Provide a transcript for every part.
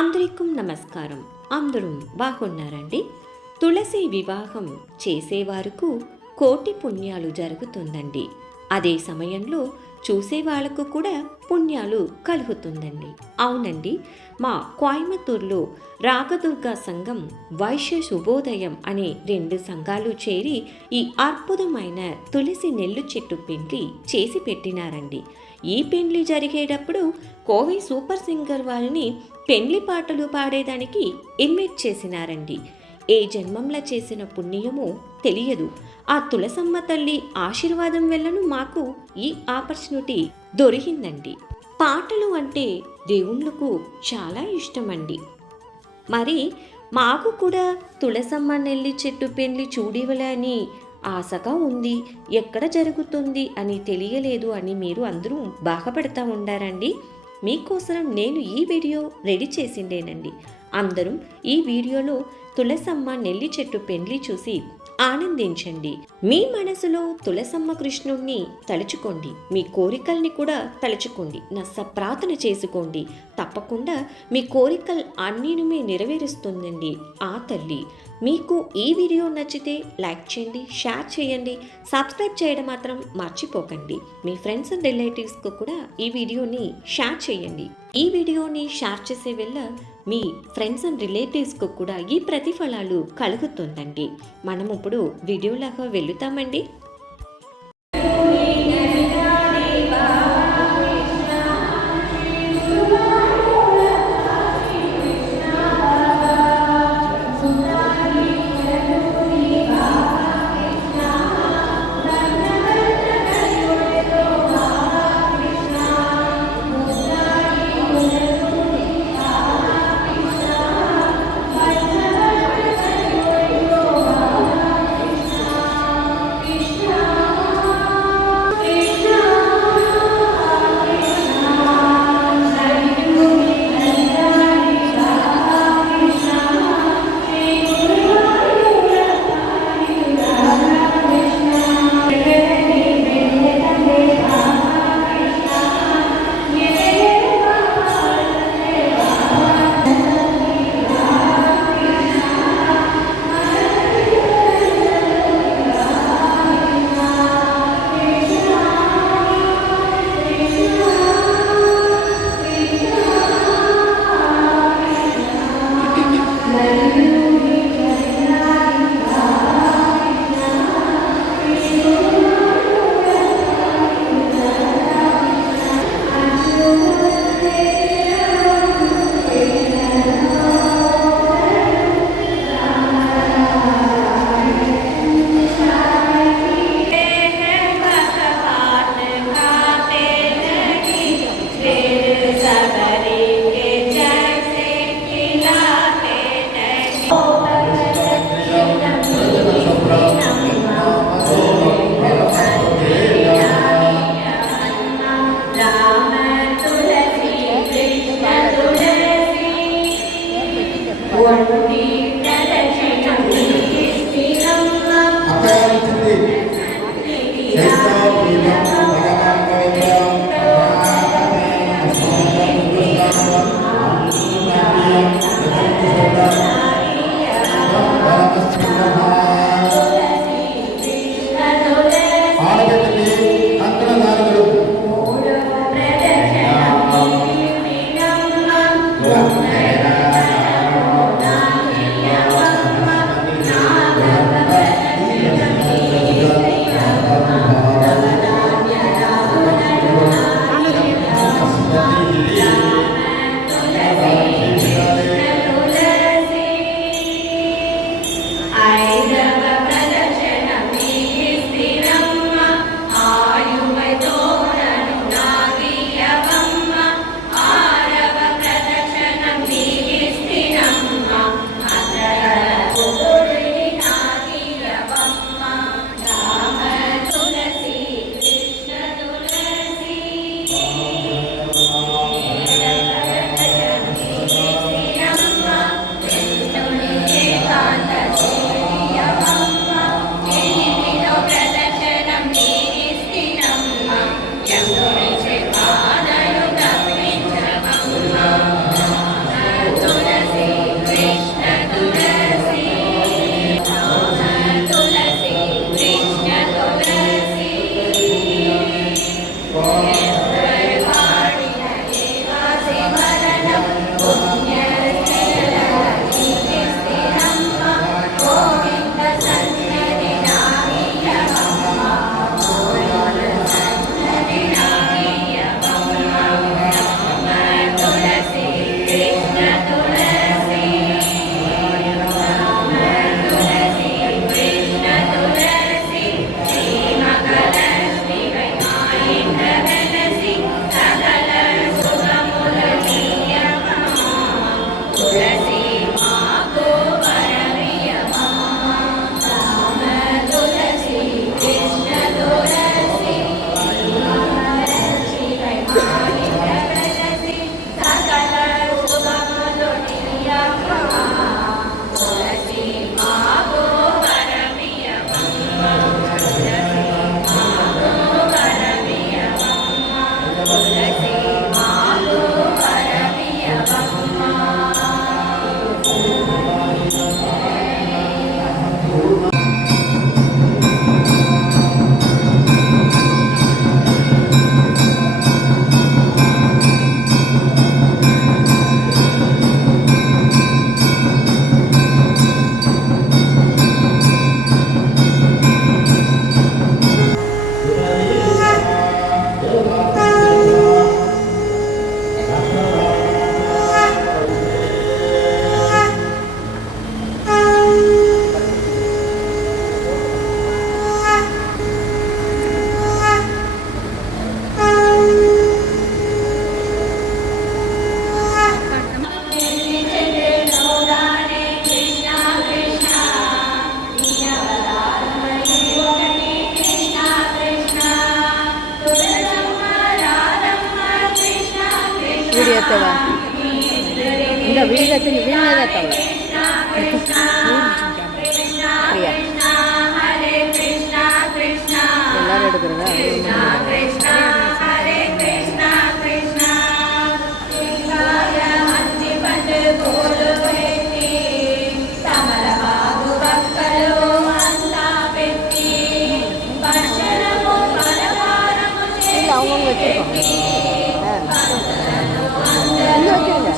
అందరికీ నమస్కారం. అందరూ బాగున్నారండి? తులసి వివాహం చేసేవారుకు కోటి పుణ్యాలు జరుగుతుందండి. అదే సమయంలో చూసేవాళ్లకు కూడా పుణ్యాలు కలుగుతుందండి. అవునండి, మా కోయంబత్తూరులో రాగదుర్గ సంఘం, వైశ్య శుభోదయం అనే 2 సంఘాలు చేరి ఈ అద్భుతమైన తులసి నెల్లు చెట్టు పెండ్లి చేసి పెట్టినారండి. ఈ పెండ్లి జరిగేటప్పుడు కోవి సూపర్ సింగర్ వాళ్ళని పెండ్లి పాటలు పాడేదానికి ఇన్వైట్ చేసినారండి. ఏ జన్మంలో చేసిన పుణ్యమో తెలియదు. ఆ తులసమ్మ తల్లి ఆశీర్వాదం వల్లను మాకు ఈ ఆపర్చునిటీ దొరికిందండి. పాటలు అంటే దేవుళ్ళకు చాలా ఇష్టమండి. మరి మాకు కూడా తులసమ్మ నెల్లి చెట్టు పెండ్లి చూడివలని ఆశగా ఉంది. ఎక్కడ జరుగుతుంది అని తెలియలేదు అని మీరు అందరూ బాధపడతా ఉండారండి. మీకోసం నేను ఈ వీడియో రెడీ చేసిండేనండి. అందరూ ఈ వీడియోలో తులసమ్మ నెల్లి చెట్టు పెండ్లి చూసి ఆనందించండి. మీ మనసులో తులసమ్మ కృష్ణుణ్ణి తలుచుకోండి. మీ కోరికల్ని కూడా తలుచుకోండి. ప్రార్థన చేసుకోండి. తప్పకుండా మీ కోరికలు అన్నిటినీ నెరవేరుస్తుందండి ఆ తల్లి. మీకు ఈ వీడియో నచ్చితే లైక్ చేయండి, షేర్ చేయండి, సబ్స్క్రైబ్ చేయడం మాత్రం మర్చిపోకండి. మీ ఫ్రెండ్స్ అండ్ రిలేటివ్స్కు కూడా ఈ వీడియోని షేర్ చేయండి. ఈ వీడియోని షేర్ చేసే వల్ల మీ ఫ్రెండ్స్ అండ్ రిలేటివ్స్కు కూడా ఈ ప్రతిఫలాలు కలుగుతుందండి. మనం ఇప్పుడు వీడియోలాగా వెళుతామండి. ಎತ್ತವ ಇಲ್ಲ ವೀಡಿಯೋ ಎತ್ತವ ಪ್ರಿಯಾ ಎಲ್ಲರೂ எடுக்கிறதா இல்லை அவங்கவுங்க வச்சுருக்கோம் இங்கே வச்சுருங்க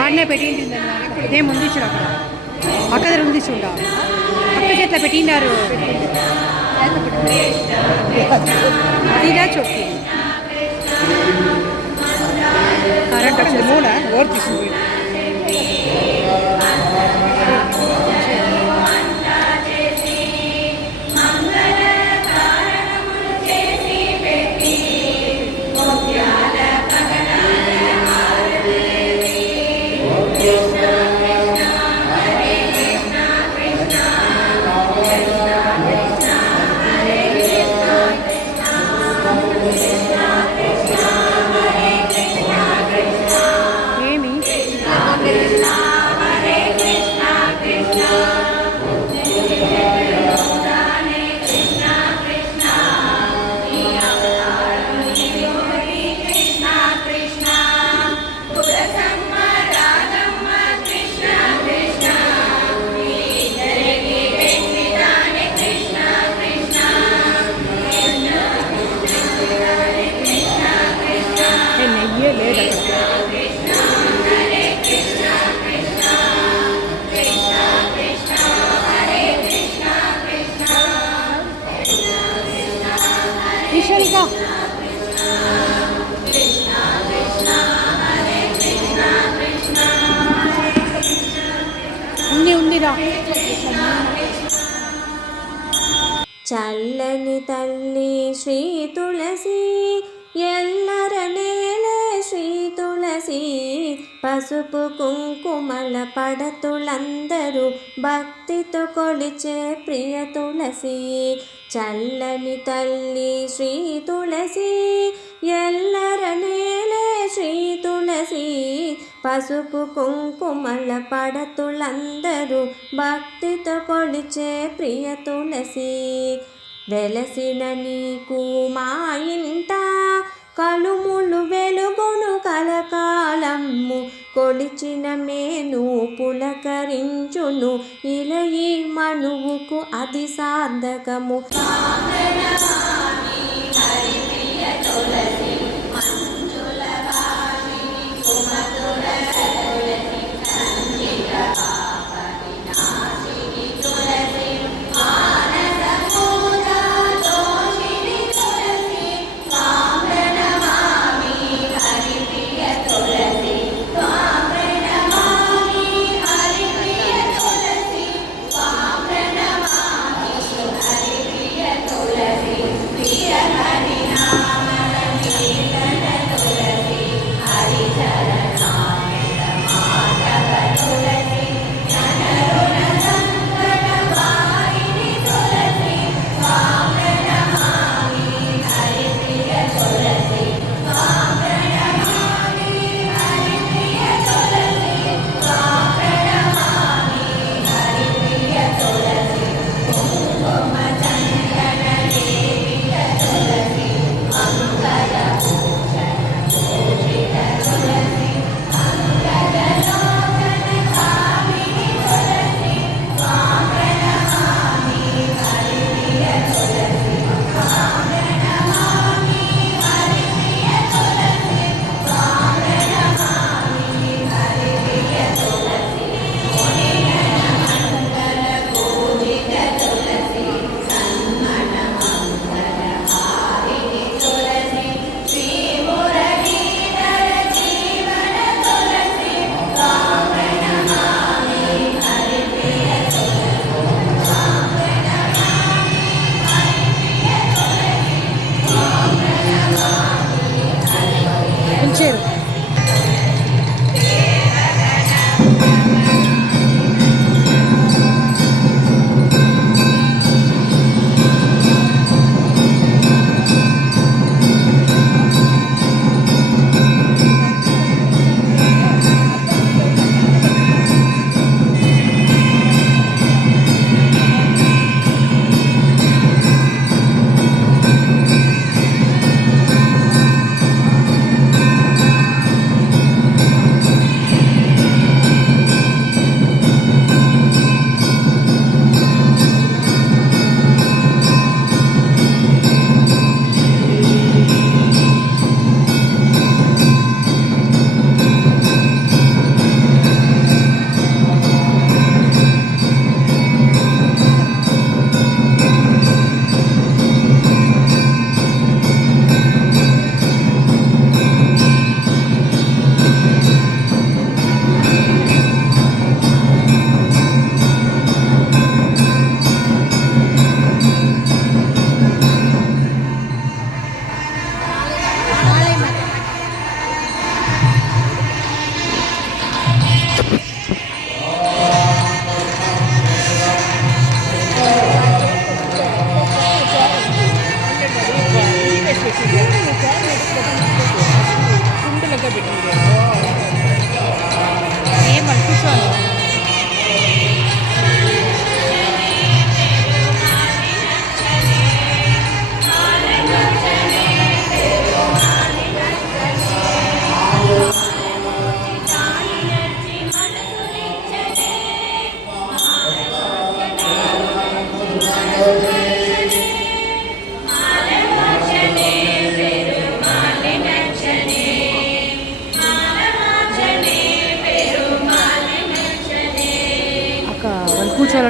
ఆడనే పెట్టింది ఇదే ముందు ఇచ్చారు అక్కడ పక్క దగ్గర ఉంది చూడ పక్క చేత పెట్టినారు అదిగా చొక్కి కరెంట్ వచ్చింది మూడ ఓర్ తీసుకుంది ఈశ్వరిగా ఉందిరా చల్లని తల్లి శ్రీ తులసి ఎల్లర నేలే శ్రీ తులసి పసుపు కుంకుమల పడతులందరూ భక్తితో కొలిచే ప్రియ తులసి చల్లని తల్లి శ్రీ తులసి ఎల్లర నేలే శ్రీ తులసి పసుపు కుంకుమల పడతులందరూ భక్తితో కొలిచే ప్రియ తులసి వెలసిన నీకు మా ఇంట కలుములు వెలుగును కలకాలము కొలిచిన మేను పులకరించును ఇలయి మనువుకు అది సార్థకము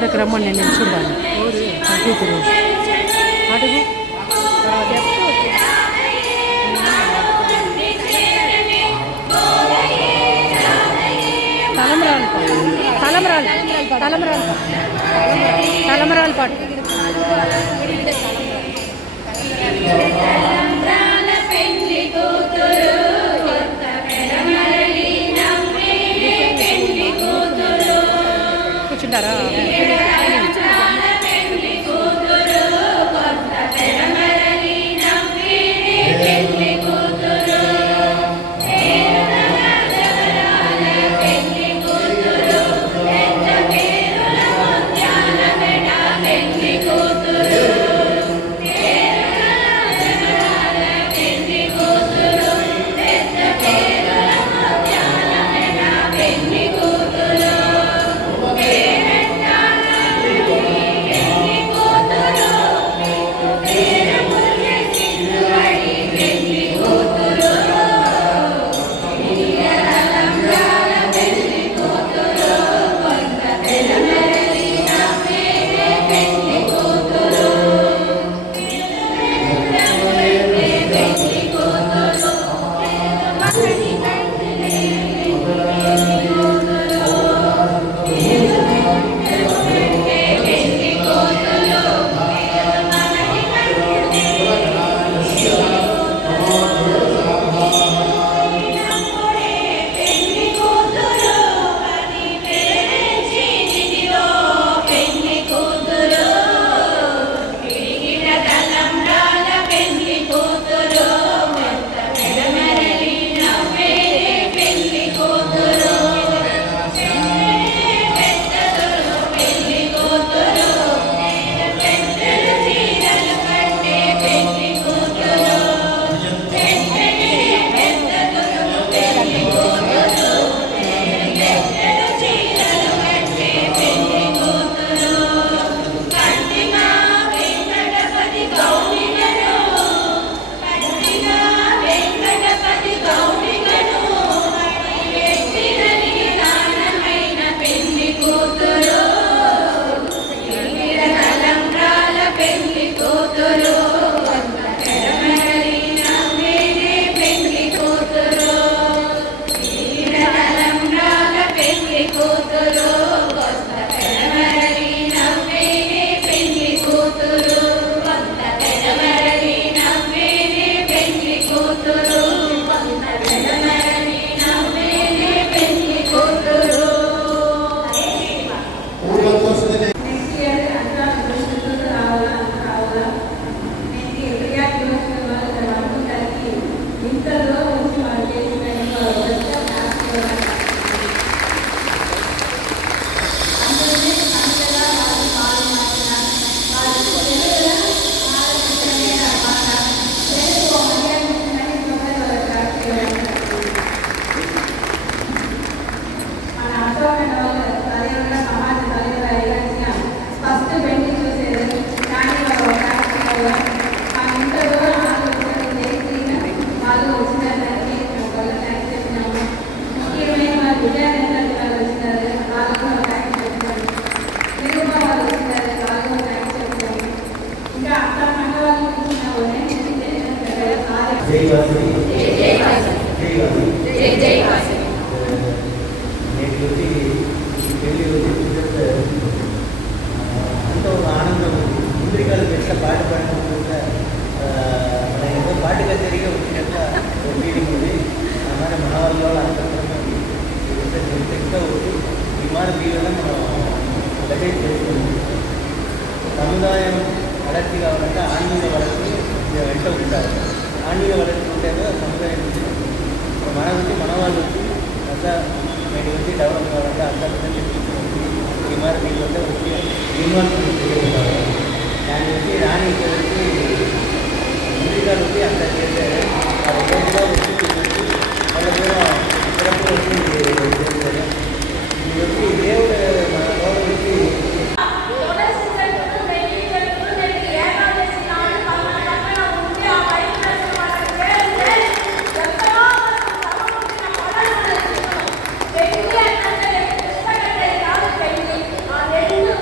లోపలికి రమ్మని నేను నిల్చుండాను కూతురు అడుగు తలంబరాలు తలంబరాలు తలంబరాలు పాటు కూర్చుంటారా సముదాయం అడర్తి కావాలంటే ఆన్మీయ వరకు వెంట ఉంటారు. ఆన్మీయ వరకు ఉంటే సముదాయం మన వచ్చి మన వాళ్ళు వచ్చి అంతా నేటి వచ్చి డెవలప్ కావాలంటే అంతా చెప్పించి ఇమారతీ వద్ద వచ్చి ఇన్వాల్వ్మెంట్ ఉంటారు. దాన్ని వచ్చి రాణి వచ్చి అమెరికాలో వచ్చి అంతా చేశారు. ఆ రోజుగా వచ్చి వాళ్ళ కూడా ఇక్కడప్పుడు వచ్చి చేస్తారు. ఇది వచ్చి దేవుడు మన లోపల వచ్చి పెళ్లి అంటే పుస్తకం కాదు పెళ్లి. ఆ రెండు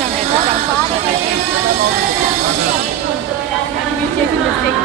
ఇష్టం లేదు మీరు చేసిన మిస్టేక్